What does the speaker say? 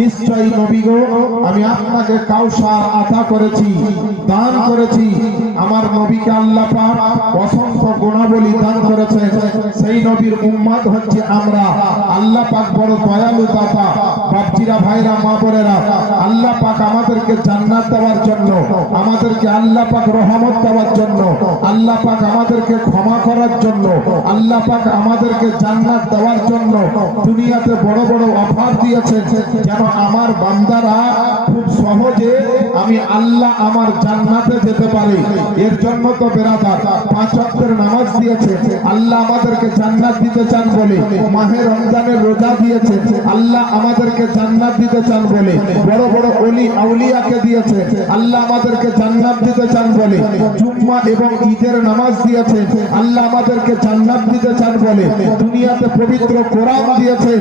নিশ্চয়ই নবী গো, আমি আপনাকে কাউসার আতা করেছি, দান করেছি। আমার নবীকে আল্লাহ পাক অসংখ্য গুণাবলী দান করেছেন। সেই নবীর উম্মত হচ্ছে আমরা। আল্লাহ পাক বড় দয়ালু দাতা। বাপজিরা, ভাইরা, মা বোনেরা, আল্লাহ পাক আমাদেরকে জান্নাত দেওয়ার জন্য, আমাদেরকে আল্লাহ পাক রহমত দেওয়ার জন্য, আল্লাহ পাক আমাদেরকে ক্ষমা করার জন্য, আল্লাহ পাক আমাদেরকে জান্নাত দেওয়ার জন্য দুনিয়াতে বড় বড় অফার দিয়েছেন, যেন আমার বান্দারা খুব সহজে আমি আল্লাহ আমার জান্নাতে যেতে পারে। এর জন্য তো বেরাদার 5 ওয়াক্তের নামাজ দিয়েছে, আল্লাহ আমাদেরকে জান্নাত দিতে চান বলে। মাহে রমজানের রোজা দিয়েছে, আল্লাহ আমাদেরকে জান্নাত দিতে চান বলে। বড় বড় ওলি আউলিয়াকে দিয়েছে, আল্লাহ আমাদেরকে জান্নাত দিতে চান বলে। জুম্মা এবং ঈদের নামাজ দিয়েছে, আল্লাহ আমাদেরকে জান্নাত দিতে চান বলে। দুনিয়াতে পবিত্র কোরআন দিয়েছে,